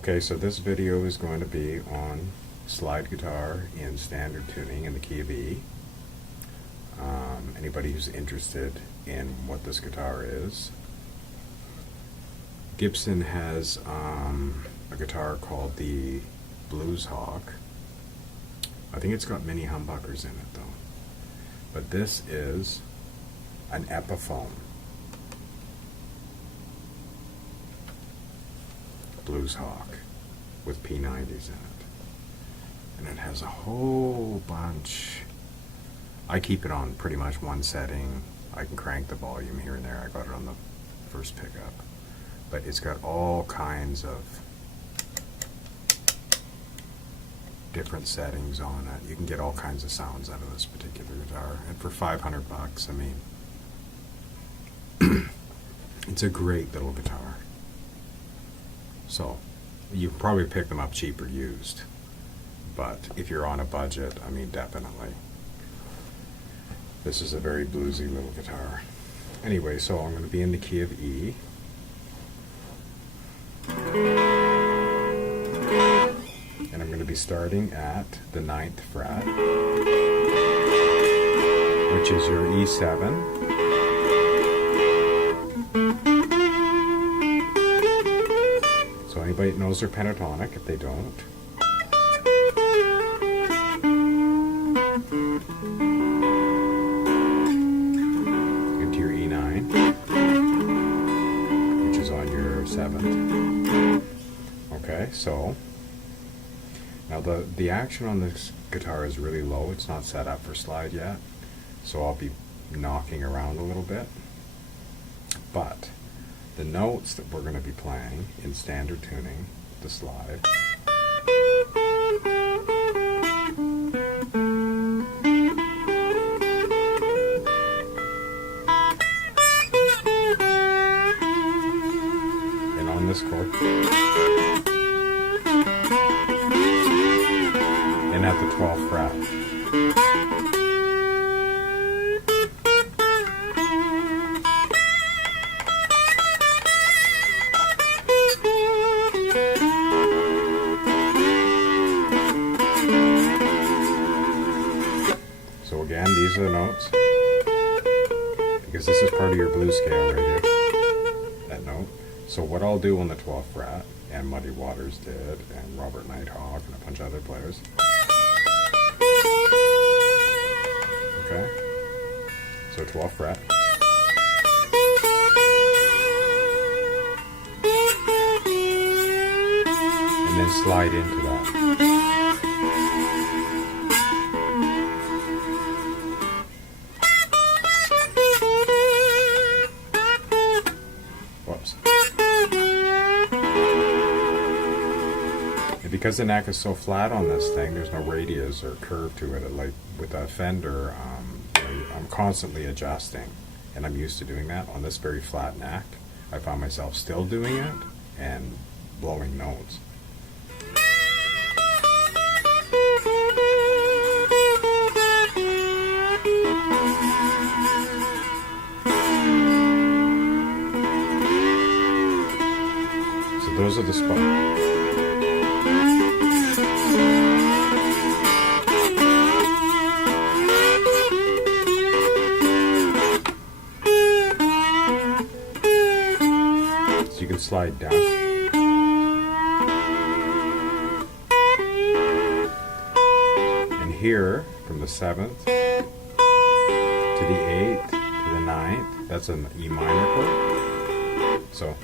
Okay, so this video is going to be on slide guitar in standard tuning in the key of E. Anybody who's interested in what this guitar is. Gibson has a guitar called the Blueshawk. I think it's got mini humbuckers in it though. But this is an Epiphone Blueshawk with P90s in it. And it has a whole bunch. I keep it on pretty much one setting. I can crank the volume here and there. I got it on the first pickup. But it's got all kinds of different settings on it. You can get all kinds of sounds out of this particular guitar. And for $500, I mean, it's a great little guitar. So, you can probably pick them up cheap or used. But if you're on a budget, I mean, definitely. This is a very bluesy little guitar. Anyway, so I'm going to be in the key of E. And I'm going to be starting at the 9th fret, which is your E7. So anybody that knows their pentatonic, if they don't. Into your E9, which is on your 7th. Okay, so now the action on this guitar is really low. It's not set up for slide yet, so I'll be knocking around a little bit. But the notes that we're going to be playing in standard tuning, the slide, and on this chord, and at the 12th fret. So again, these are the notes, because this is part of your blues scale right here, that note. So what I'll do on the 12th fret, and Muddy Waters did, and Robert Nighthawk, and a bunch of other players. Okay, so 12th fret. And then slide into that. Whoops. And because the neck is so flat on this thing, there's no radius or curve to it. Like with a Fender, I'm constantly adjusting, and I'm used to doing that. On this very flat neck, I found myself still doing it and blowing notes. So those are the spots. You can slide down. And here, from the 7th to the 8th to the 9th, that's an E minor chord. So.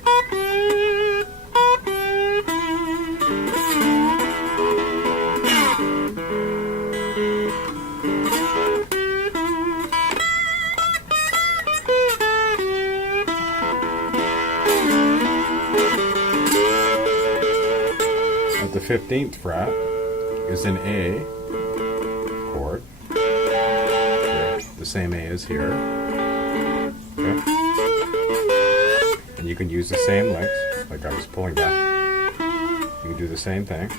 The 15th fret is an A chord, the same A as here, okay. And you can use the same licks, like I was pulling back. You can do the same thing.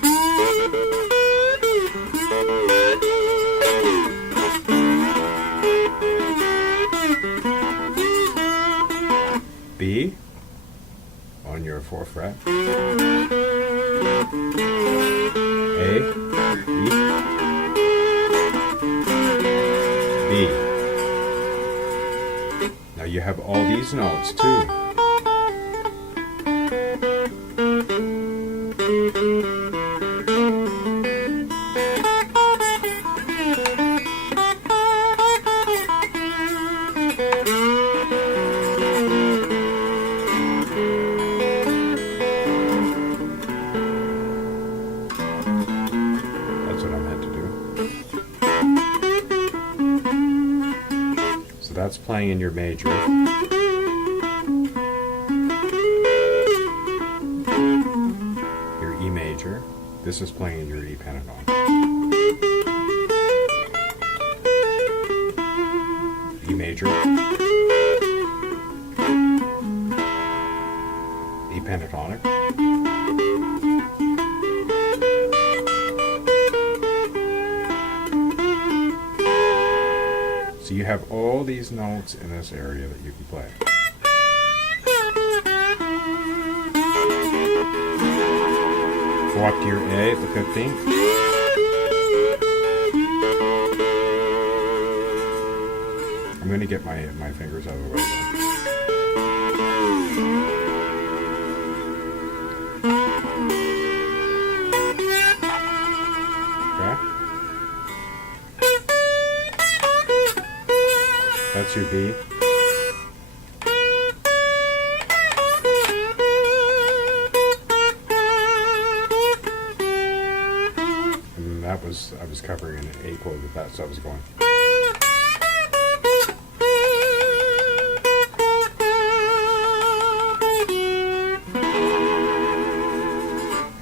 B on your 4th fret. A, E, B. Now you have all these notes too. That's what I meant to do. So that's playing in your major. Your E major. This is playing in your E pentatonic. E major. E pentatonic. So you have all these notes in this area that you can play. Go up to your A, the 15th. I'm going to get my fingers out of the way though. Okay. That's your B. And that was, I was covering an A chord with that, so I was going.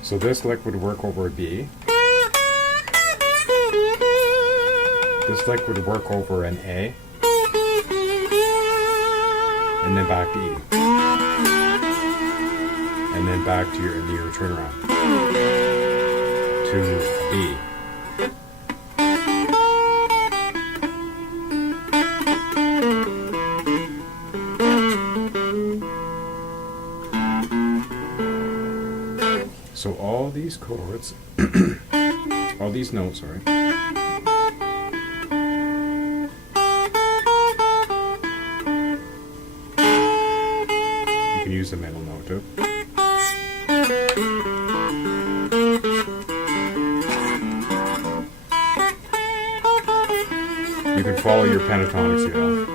So this lick would work over a B. This lick would work over an A. And then back to E. And then back to your turnaround. To B. So all these chords, all these notes, sorry. You can use the middle note too. You can follow your pentatonic scale.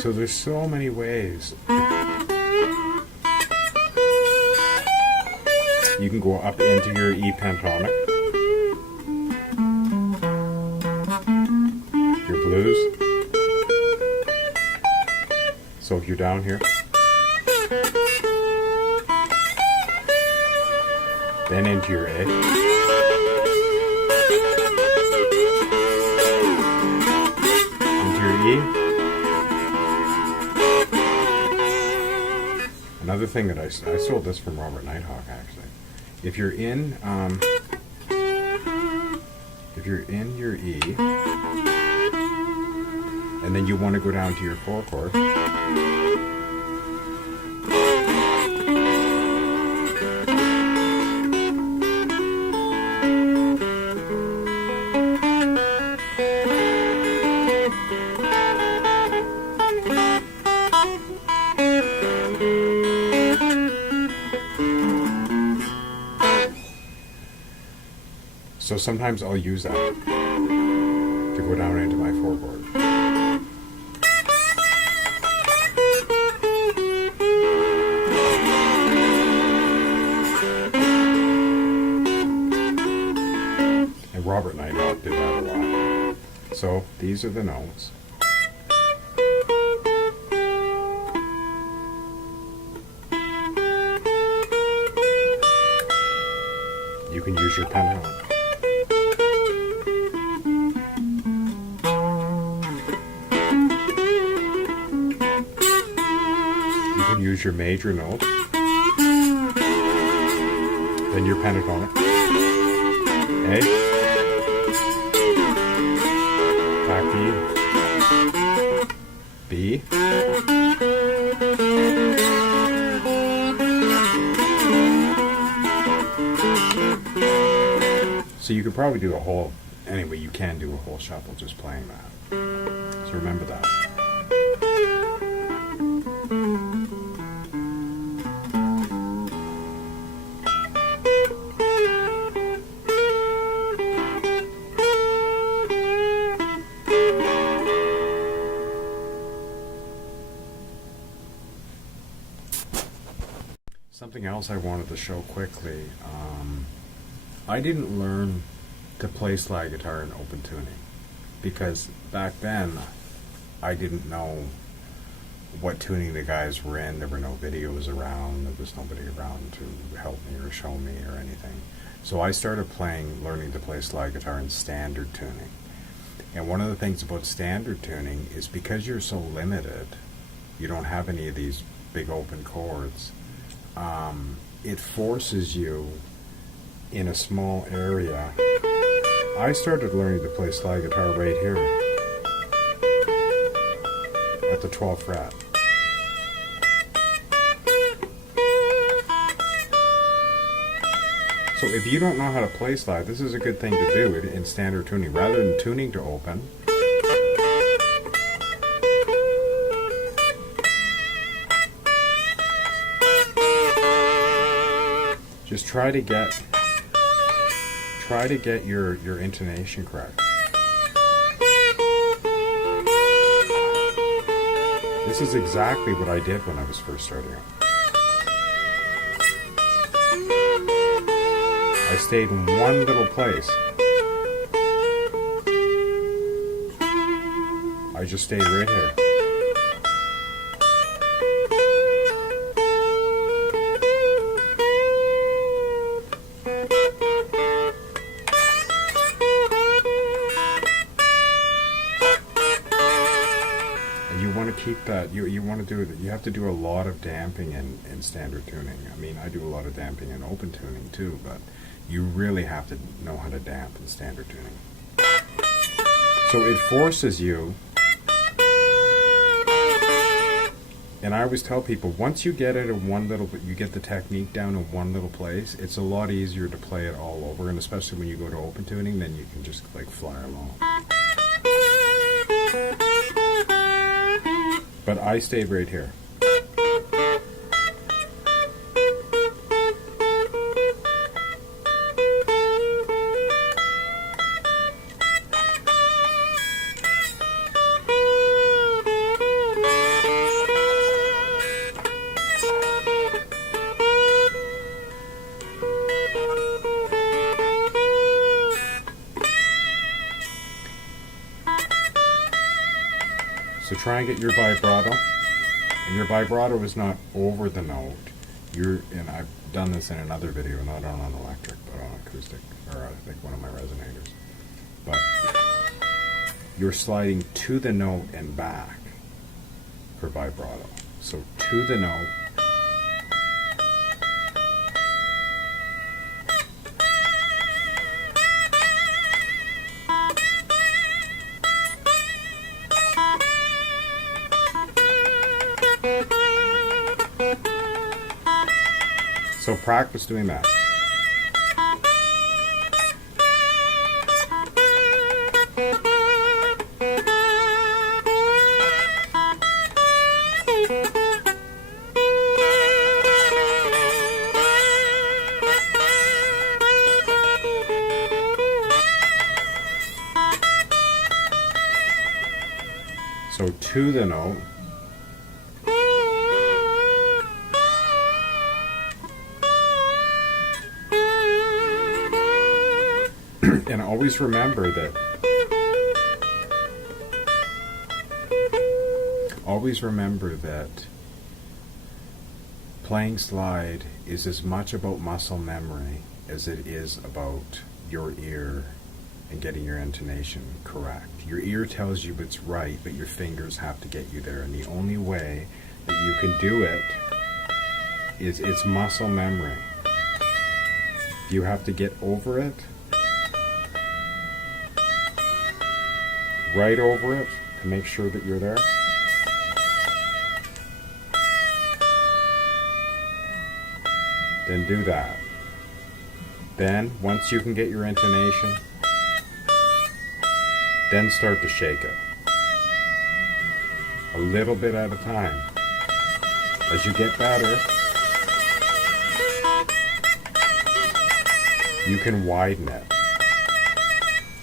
So there's so many ways. You can go up into your E pentatonic, your blues. So if you're down here, then into your A, into your E. Another thing that I stole this from Robert Nighthawk actually. If you're in your E, and then you want to go down to your 4 chord, so sometimes I'll use that to go down into my 4 chord. And Robert Nighthawk did that a lot. So these are the notes. use your pentatonic. You can use your major note, then your pentatonic. A, back B, B, so you could probably do a whole, anyway, you can do a whole shuffle just playing that. So remember that. Something else I wanted to show quickly, I didn't learn to play slide guitar in open tuning because back then I didn't know what tuning the guys were in. There were no videos around, there was nobody around to help me or show me or anything. So I started learning to play slide guitar in standard tuning. And one of the things about standard tuning is because you're so limited, you don't have any of these big open chords, it forces you in a small area. I started learning to play slide guitar right here at the 12th fret. So if you don't know how to play slide, this is a good thing to do in standard tuning. Rather than tuning to open, just try to get your intonation correct. This is exactly what I did when I was first starting out. I stayed in one little place. I just stayed right here. Keep that. You want to do it. You have to do a lot of damping in standard tuning. I mean, I do a lot of damping in open tuning too, but you really have to know how to damp in standard tuning. So it forces you, and I always tell people, once you get it in one little, you get the technique down in one little place, it's a lot easier to play it all over, and especially when you go to open tuning, then you can just like fly along. But I stayed right here. So try and get your vibrato, and your vibrato is not over the note. And I've done this in another video, not on an electric, but on acoustic, or I think one of my resonators. But you're sliding to the note and back for vibrato. So to the note. So practice doing that. So to the note. And always remember that playing slide is as much about muscle memory as it is about your ear and getting your intonation correct. Your ear tells you it's right, but your fingers have to get you there. And the only way that you can do it is it's muscle memory. You have to get over it, right over it, to make sure that you're there. Then do that. Then, once you can get your intonation, then start to shake it. A little bit at a time. As you get better, you can widen it.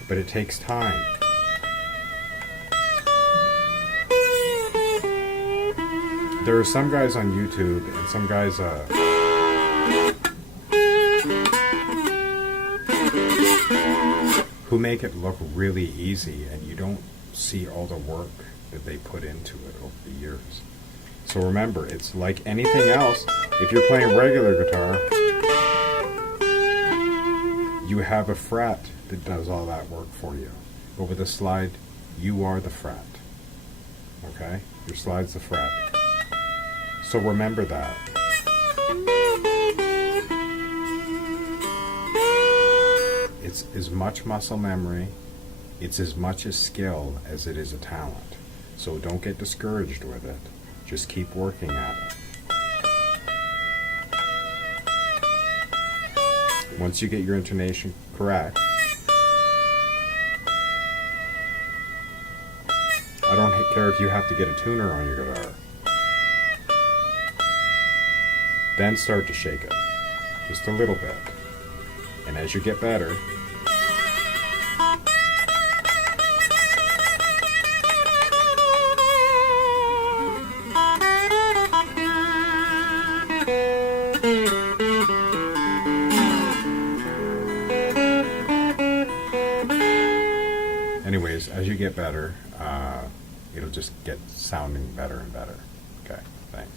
But it takes time. There are some guys on YouTube and some guys who make it look really easy, and you don't see all the work that they put into it over the years. So remember, it's like anything else. If you're playing regular guitar, you have a fret that does all that work for you. But with a slide, you are the fret. Okay? Your slide's the fret. So remember that. It's as much muscle memory, it's as much a skill as it is a talent. So don't get discouraged with it. Just keep working at it. Once you get your intonation correct, I don't care if you have to get a tuner on your guitar. Then start to shake it, just a little bit. And as you get better, it'll just get sounding better and better. Okay, thanks.